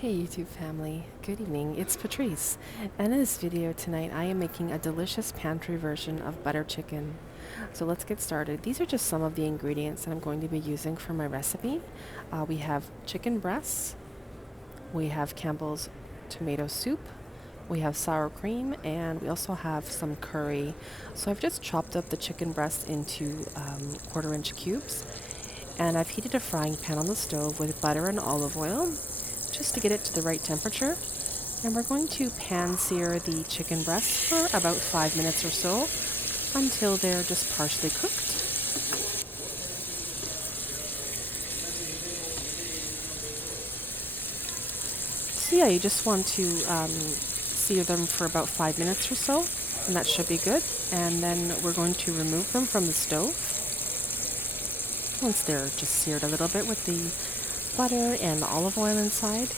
Hey YouTube family, good evening, it's Patrice, and in this video tonight I am making a delicious pantry version of butter chicken. So let's get started. These are just some of the ingredients that I'm going to be using for my recipe. We have chicken breasts, we have Campbell's tomato soup, we have sour cream, and we also have some curry. So I've just chopped up the chicken breast into quarter-inch cubes, and I've heated a frying pan on the stove with butter and olive oil just to get it to the right temperature. And we're going to pan sear the chicken breasts for about 5 minutes or so until they're just partially cooked. So yeah, you just want to sear them for about 5 minutes or so, and that should be good. And then we're going to remove them from the stove once they're just seared a little bit with the butter and olive oil inside.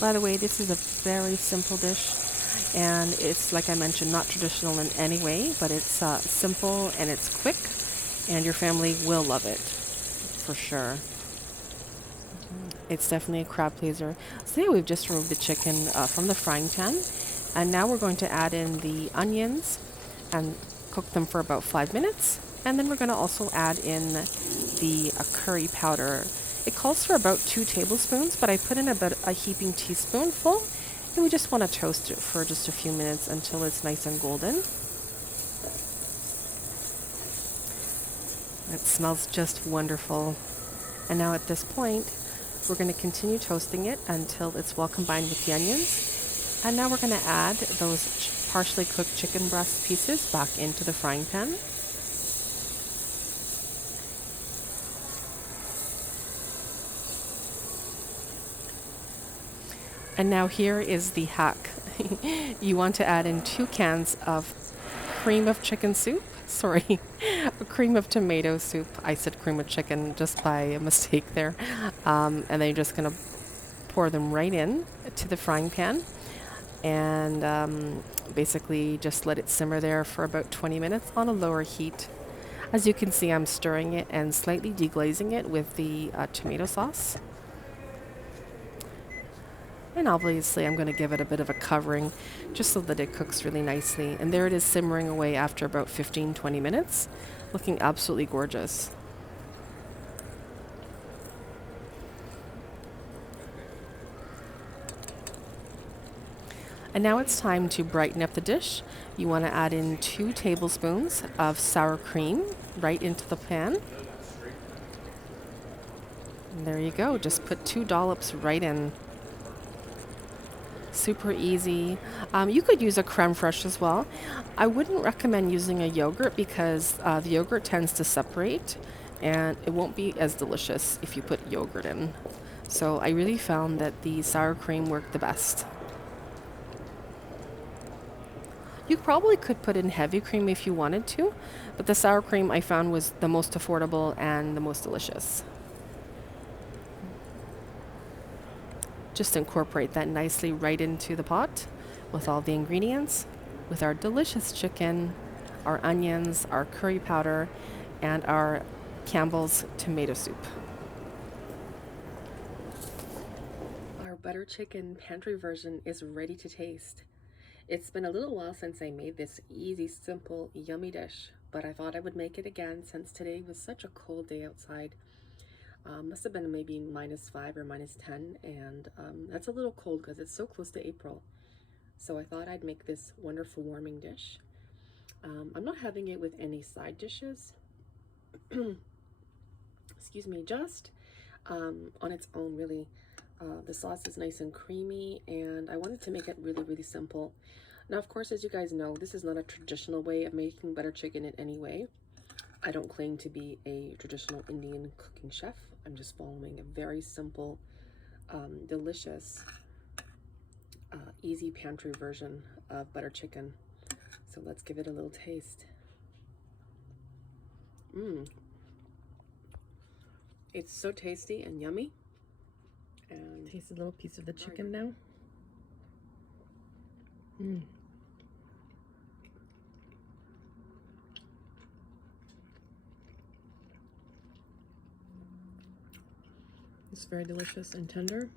By the way, this is a very simple dish, and it's, like I mentioned, not traditional in any way, but it's simple and it's quick, and your family will love it for sure. It's definitely a crowd pleaser. So yeah, we've just removed the chicken from the frying pan, and now we're going to add in the onions and cook them for about 5 minutes. And then we're going to also add in the curry powder. It calls for about 2 tablespoons, but I put in about a heaping teaspoonful, and we just want to toast it for just a few minutes until it's nice and golden. It smells just wonderful. And now at this point, we're going to continue toasting it until it's well combined with the onions. And now we're going to add those partially cooked chicken breast pieces back into the frying pan. And now here is the hack. You want to add in 2 cans of cream of chicken soup. Sorry, cream of tomato soup. I said cream of chicken just by a mistake there. And then you're just going to pour them right in to the frying pan. And basically just let it simmer there for about 20 minutes on a lower heat. As you can see, I'm stirring it and slightly deglazing it with the tomato sauce. And obviously I'm going to give it a bit of a covering just so that it cooks really nicely. And there it is simmering away after about 15-20 minutes, looking absolutely gorgeous. And now it's time to brighten up the dish. You want to add in 2 tablespoons of sour cream right into the pan. And there you go, just put 2 dollops right in. Super easy. You could use a creme fraiche as well. I wouldn't recommend using a yogurt because the yogurt tends to separate and it won't be as delicious if you put yogurt in. So I really found that the sour cream worked the best. You probably could put in heavy cream if you wanted to, but the sour cream I found was the most affordable and the most delicious. Just incorporate that nicely right into the pot with all the ingredients, with our delicious chicken, our onions, our curry powder, and our Campbell's tomato soup. Our butter chicken pantry version is ready to taste. It's been a little while since I made this easy, simple, yummy dish, but I thought I would make it again since today was such a cold day outside. Must have been maybe -5 or -10, and that's a little cold because it's so close to April. So I thought I'd make this wonderful warming dish. I'm not having it with any side dishes. Excuse me, just on its own, really. The sauce is nice and creamy, and I wanted to make it really, really simple. Now, of course, as you guys know, this is not a traditional way of making butter chicken in any way. I don't claim to be a traditional Indian cooking chef. I'm just following a very simple, delicious, easy pantry version of butter chicken. So let's give it a little taste. It's so tasty and yummy. And taste a little piece of the chicken now. It's very delicious and tender.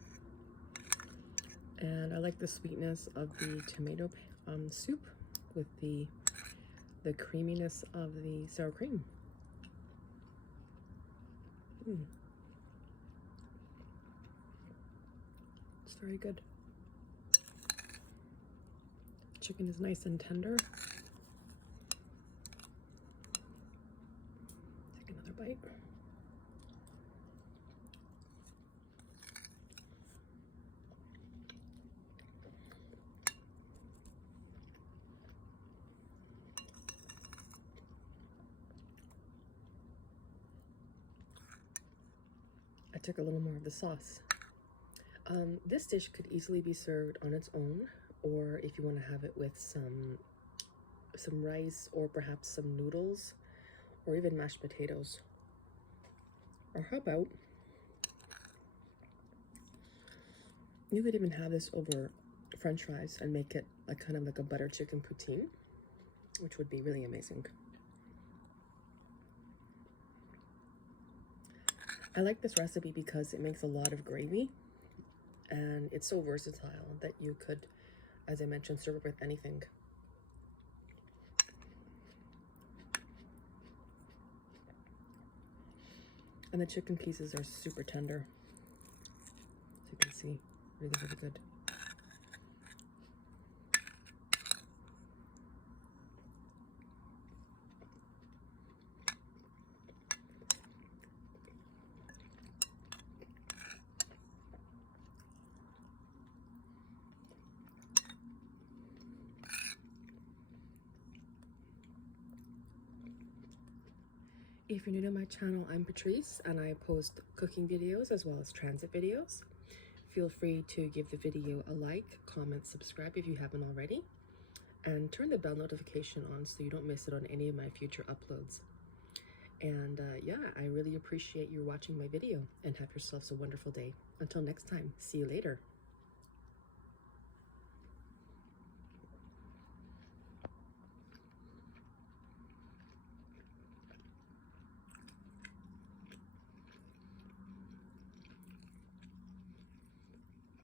And I like the sweetness of the tomato soup with the creaminess of the sour cream. It's very good. Chicken is nice and tender. Take another bite. I took a little more of the sauce. This dish could easily be served on its own, or if you want to have it with some rice or perhaps some noodles, or even mashed potatoes. Or how about you could even have this over French fries and make it a kind of like a butter chicken poutine, which would be really amazing. I like this recipe because it makes a lot of gravy, and it's so versatile that you could, as I mentioned, serve it with anything. And the chicken pieces are super tender, as you can see, really, really good. If you're new to my channel, I'm Patrice, and I post cooking videos as well as transit videos. Feel free to give the video a like, comment, subscribe if you haven't already, and turn the bell notification on so you don't miss it on any of my future uploads. And yeah, I really appreciate you watching my video, and have yourselves a wonderful day. Until next time, see you later.